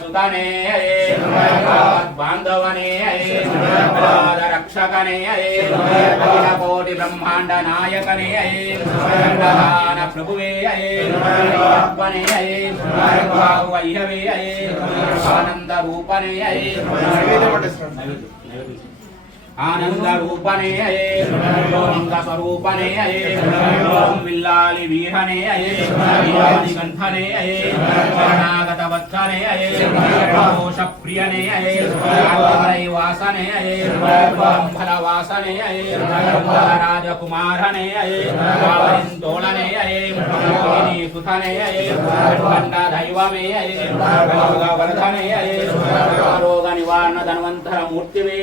సుతనే బాంధవనే రక్షకనే కోటి బ్రహ్మాండ నాయకనే ప్రధాన ప్రభువే అప్పనే వైహవే ఆనంద రూపనే ఆనంద రూపనే లింగ స్వరూపనే ఓం విల్లాలి వీహనే వీరాని గంధనే శరణాగత వత్సనే దోష ప్రియనే వాసనే ఫల వాసనే రాజకుమారనే తోళనే సుధనే ఖండ దైవమే వర్ధనే రోగ నివారణ ధన్వంతర మూర్తివే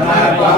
మర్ధనే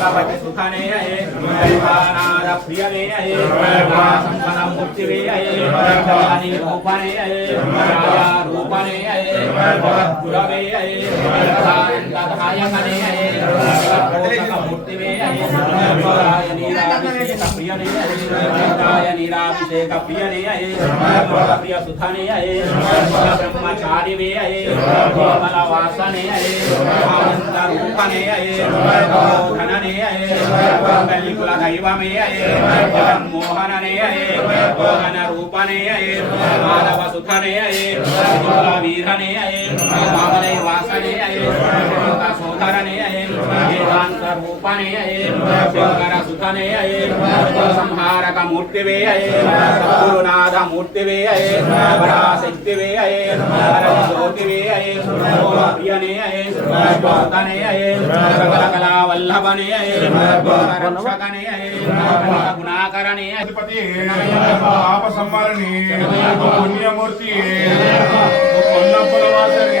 ఐశ్వర్యముక్తివే జగపతి సుఖనే నాద ప్రియనే సంపద మూర్తివే అని రూపనే రాజా రూపనే గురవే ఆనందదాయకనే మూర్తివే నీరాభిషేక ప్రియనే నీరాభిషేక ప్రియనే ప్రియ సుధనే బ్రహ్మచారివే బల వాసనే ఆనంద రూపనే ధననే కల్లికుల దైవమే మోహననే మోహన రూపనే మాధవ సుఖనే వీరనే మామలై వాసనే సోదరనే వేదాంత రూపనే శంకర సుధనే సంహారక మూర్తివే గురునాథ మూర్తివే పరాశక్తివే జ్యోతివే ప్రియనే జ్యోతనే సకల కళా వల్లభనే రక్షకనే గుణాకరణే అధిపతి పాప సంహారణి పుణ్యమూర్తి పొన్నప్పల వాసని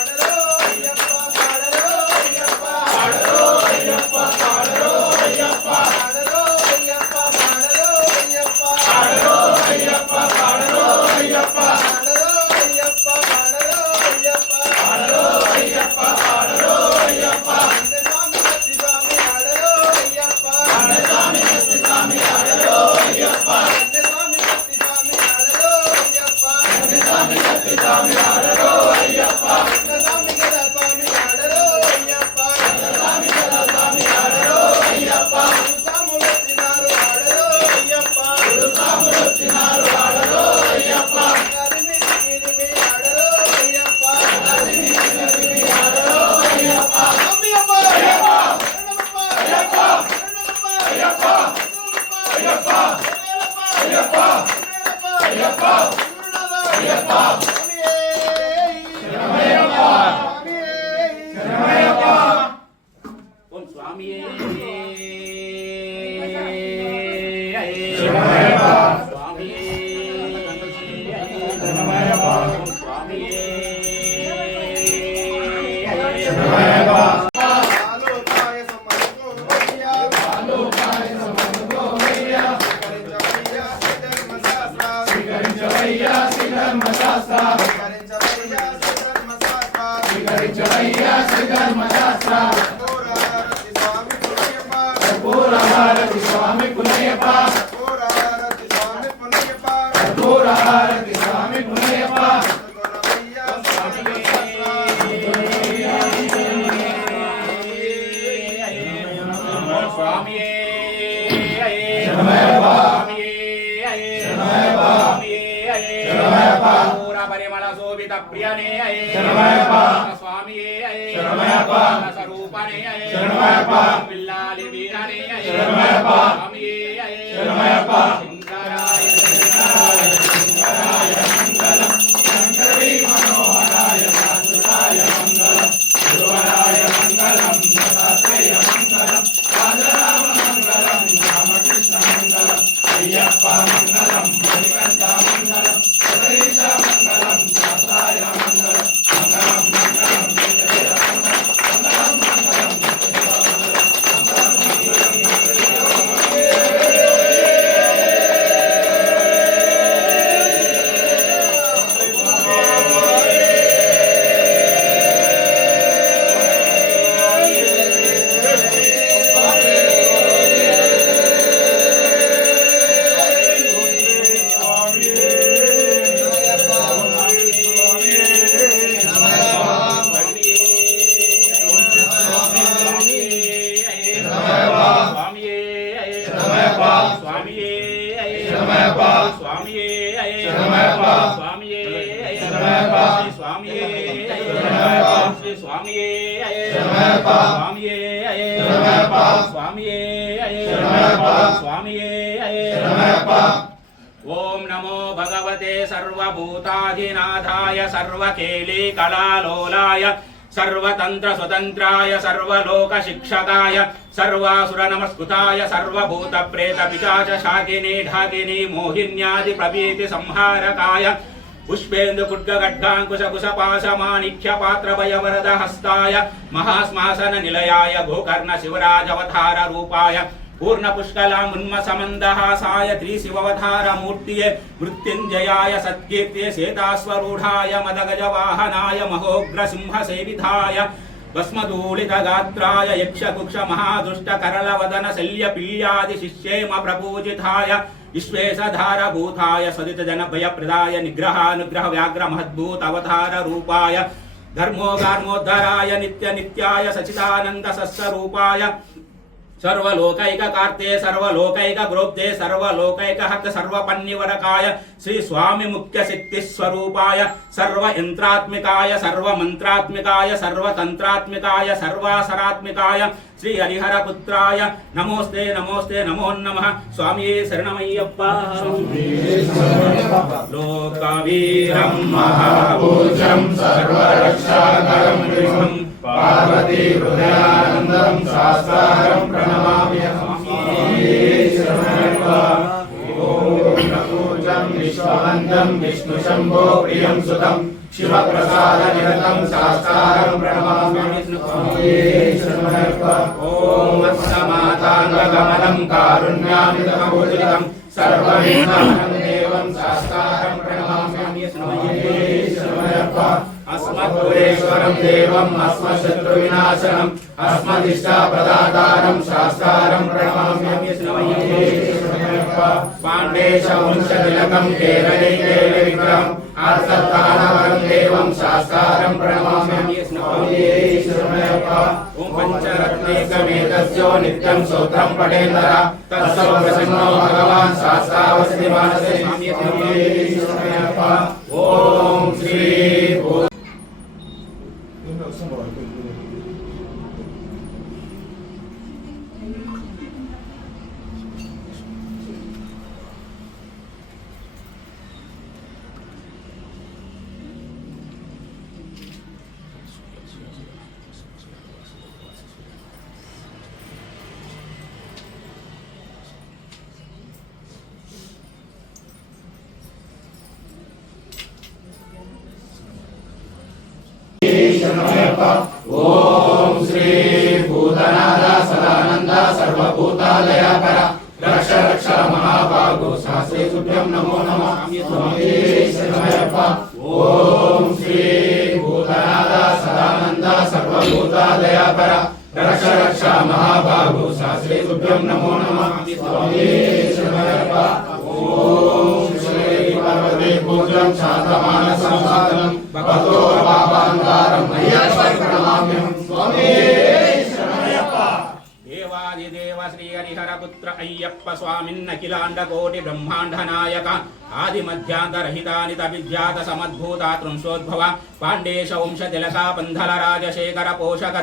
శోభిత ప్రియనే స్వామి స్వరూపనే పిల్లాలి వీరనే స్వామి శంకరాయ சுவாமியே ஸ்ரீ சுவாமியே ஸ்ரீ சுவாமியே சுவாமியே சுவாமியே சுவாமியே ஓம் நமோ பகவதே சர்வபூதாதிநாதாய சர்வகேலி கலாலோலாய సర్వతంత్ర స్వతంత్రాయ సర్వలోక శిక్షకాయ సర్వాసుర నమస్కృతాయ సర్వభూత ప్రేత పిశాచ శాకిని ఢాకిని మోహిన్యాది ప్రభీతి సంహారకాయ పుష్పేందు ఖడ్గాంకుశ కుశ పాశ మాణిక్య పాత్ర భయ వరద హస్తాయ మహాశ్మాసన నిలయాయ గోకర్ణ శివరాజవతార రూపాయ पूर्ण पुष्कला मुन्म पूर्णपुष्कलामुन्मसमन्दः सायत्री शिववधारमूर्तये मृत्युञ्जयाय सत्कीर्त्ये सेतास्वरूढाय मदगजवाहनाय महोग्र सिंहसेविधाय भस्मदूलित गात्राय यक्ष कुक्ष महादुष्ट करल वदन महोग्रसिंहसेविधाय पील्यादि शिष्येम प्रपूजिताय विश्वेश धार भूताय सदित जन भय प्रदाय निग्रहानुग्रह व्याघ्र महद्भूत सदितजनभयप्रदाय रूपाय धर्मो गार्मोद्धराय नित्यनित्याय रूपाय సర్వలోకైక కార్తే సర్వలోకైక గ్రోప్తే సర్వలోకైక హత సర్వపన్నివరకాయ శ్రీ స్వామి ముఖ్య శక్తి స్వరూపాయ సర్వ యంత్రాత్మికాయ సర్వ మంత్రాత్మికాయ సర్వతంత్రాత్మికాయ సర్వాసరాత్మికాయ శ్రీ హరిహర పుత్రాయ. నమోస్తే నమోస్తే నమో నమ. స్వామి శరణమయ్యప్ప. లోకవీరం మహాపూజ్యం సర్వరక్షాకరం పార్వతీ హృదయానందం శాస్త్రారం ప్రణమామి పూజం విష్ణు శంభో ప్రియం సుతం శివ ప్రసాద నిరతం శాస్త్రారం ప్రణమామి ఓం వత్స మాతాంగ గమనం కారుణ్యామితం దేవం అస్మద్గురేశ్వరం దేవం అస్మశత్రువినాశనం అస్మదిష్టాపదాతారం శాస్త్రారం ప్రణమామ్యమి పాండేశ వంశతిలకం కేరళే కేరళ విగ్రహం ఆర్తత్తానవరం దేవం శాస్త్రారం ప్రణమామ్యమి ఓం నిత్యం సూత్రం పఠేందర ప్రసన్నో భగవాన్ శాస్త్రావసి మానసే ఓం శ్రీ ఓం శ్రీ భూతనాథ సదానంద సర్వభూతాలయ పర రక్ష రక్ష మహాభాగో శాస్త్రీ సుభ్యం నమో నమ ఓం శ్రీ భూతనాథ సదానంద సర్వభూతాలయ పర రక్ష రక్ష మహాభాగో శాస్త్రీ సుభ్యం నమో నమ ఓం गोत्रम् शान्तमानसंसाधनम् संसारम अय्यप्पन् प्रणमाम्यहम् स्वामी। देवादिदेव श्रीहरिहरपुत्र अय्यप्प पोषक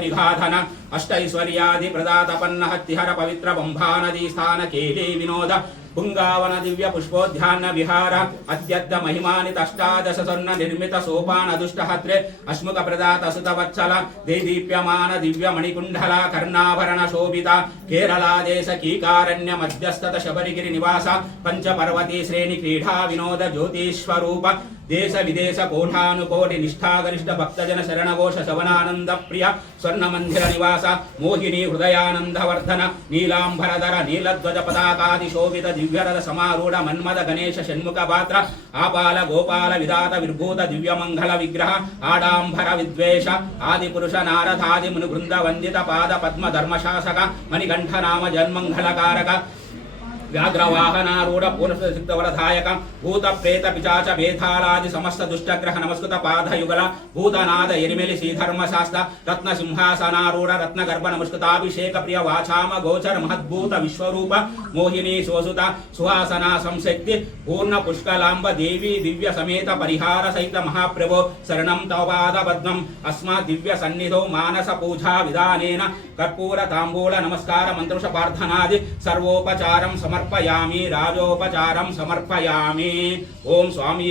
निघाधन अष्टैश्वर्यादि प्रदातपन्न हत्तिहर पवित्र बम्भानदी स्थान केली विनोद దైత్య నిఘాధన అష్టైశ్వర్యాది ప్రదాత పన్న హత్తిహర పవిత్ర బంభానదీ స్థాన కేలీ వినోద పుంగావన దివ్య పుష్పోద్యాన విహార అత్యర్థ మహిమానిత అష్టాదశ స్వర్ణ నిర్మిత సోపాన దుష్టహత్రే అశ్ముక ప్రదాత సుత వత్సల దేదీప్యమాన దివ్య మణికుండల కర్ణాభరణ శోభిత కేరళా దేశ కీకారణ్య మధ్యస్థత శబరిగిరి నివాస పంచ పర్వతీ శ్రేణి క్రీడా వినోద జ్యోతిష్వరూప దేశ విదేశ కోటానుకోటి నిష్ఠాగరిష్ట భక్తజన శరణఘోష శవనానంద ప్రియ స్వర్ణ మందిర నివాస మోహిని హృదయానందవర్ధన నీలాంబరధర నీలధ్వజ పతాకాది శోభిత దివ్యరథ సమారూఢ మన్మద గణేశ షణ్ముఖ పాత్ర ఆపాల గోపాల విధాత విర్భూత దివ్యమంగళ విగ్రహ ఆడాంబర విద్వేష ఆది పురుష నారదాది మును బృంద వందిత పాద పద్మ ధర్మశాసక మణికంఠ నామ జన్మంగళకారక వ్యాఘ్రవాహనారూఢ పూర్ణసిక్తవరధాయక భూత ప్రేత పిచాచ భేదాలాది సమస్త దుష్టగ్రహ నమస్కృత పాదయుగల భూతనాద ఎరిమెలి శ్రీధర్మ శాస్త్ర రత్న సింహాసనారూఢ రత్న గర్భ నమస్కృతాభిషేక ప్రియ వాచామ గోచర మహద్భూత విశ్వరూప మోహిని శోసుత సుహాసన సంశక్తి పూర్ణ పుష్కలాంబ దేవి దివ్య సమేత పరిహార సహిత మహాప్రభో శరణం తవాద పద్మం అస్మా దివ్య సన్నిధో మానస పూజా విధానేన కర్పూర తాంబూల నమస్కార మంత్రుష ప్రార్థనాది సర్వోపచారం సమర్ సమర్పయామి రాజోపచారం సమర్పయామి ఓం. స్వామి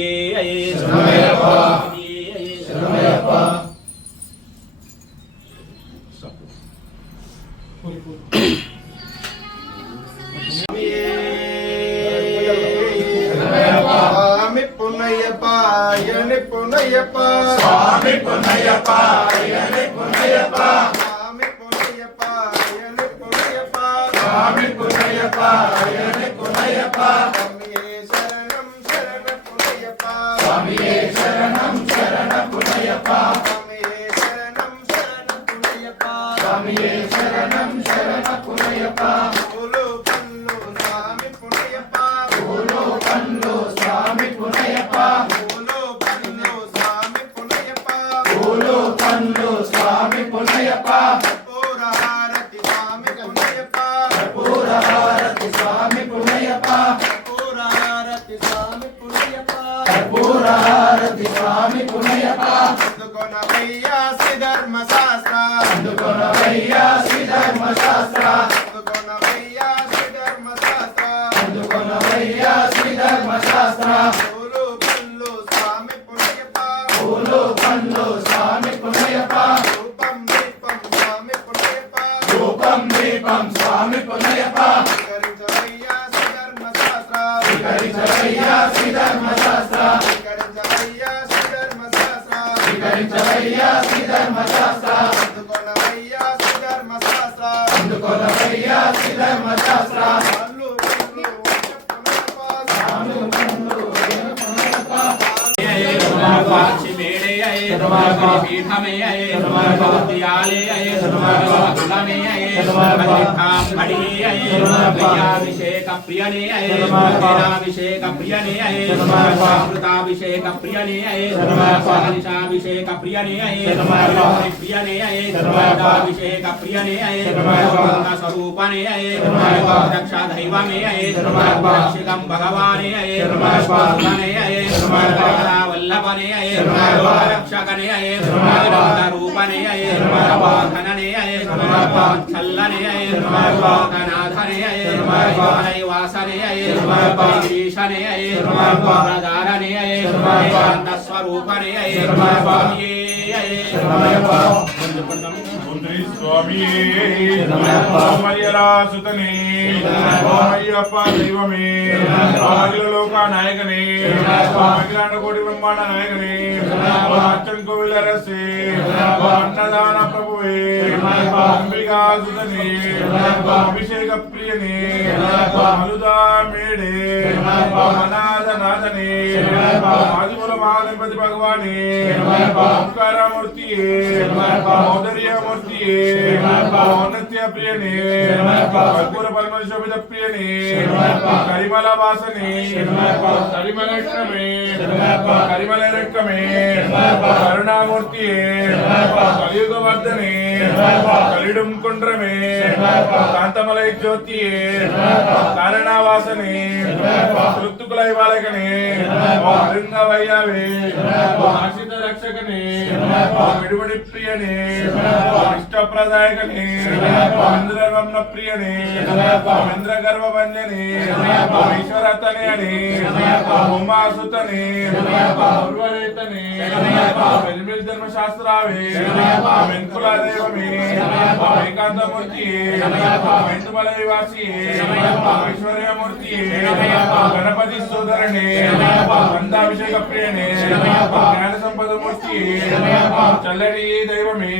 పున్నయ్యప్ప పున్నయ్యప్ప స్వామి పున్నయ్యప్ప అందుకొనవయ్యా శ్రీ ధర్మ శాస్త్ర అందుకొనవయ్యా శ్రీ ధర్మ శాస్త్ర అందుకొనవయ్యా శ్రీ ధర్మ శాస్త్ర పూలు పళ్ళు స్వామి పుణ్యప్ప పూలు పండ్లు అభిషేక ప్రియనే అభిషేక ప్రియనే అమృతాభిషేక ప్రియనే అభిషేక ప్రియనే ప్రియనే అభిషేక ప్రియనే స్వరూపనే రక్ష దైవమే రక్షికం భగవానే స్వామినే వల్లభనే రక్షకనే రూపనే ధననే చల్లనే నాథనే వాసనే ఈశనే ప్రధాననే స్వరూపనే మంత్రి స్వామి సోమయ్యరాసుతని. సోమయ్యప్ప దైవమే. అఖిల లోక నాయకని. అఖిలాండ కోటి బ్రహ్మాండ నాయకని. అచ్చన్ కోవిల రసి. అన్నదాన ప్రభువే. అంబికాసుతని. అభిషేక ప్రియని. మలుదా మేడే. అనాథ నాథని. ఆదిమూల మహాగణపతి భగవాని. ఓంకారమూర్తి మౌదర్యమూర్తి ఔన్నత్య ప్రియని కర్పూర పరమ శోభిత ప్రియని కరిమల వాసని కరిమల రక్తమే కరిమల రక్తమే కరుణామూర్తి కలియుగ వర్ధని కలిడుం కుండ్రమే కాంతమలై జ్యోతి కారణావాసని తృప్తుకులై బాలకని అరుంగవయ్యావే ఆశిత రక్షకని విడుబడి ప్రియని ఇష్టప్రదాయకని ఇంద్రగమ్న ప్రియని ఇంద్ర గర్భభంజని ఈశ్వరతని అని ఉమాసుతని. ఉర్వరేతని వెల్మిల్ ధర్మశాస్త్రావే. వెంకుల దేవమే ఏకాంతమూర్తి వెంటుమల నివాసి ఐశ్వర్యమూర్తి గణపతి సోదరుని అందాభిషేక ప్రియని జ్ఞాన సంపద మూర్తి చల్లడి దైవమే.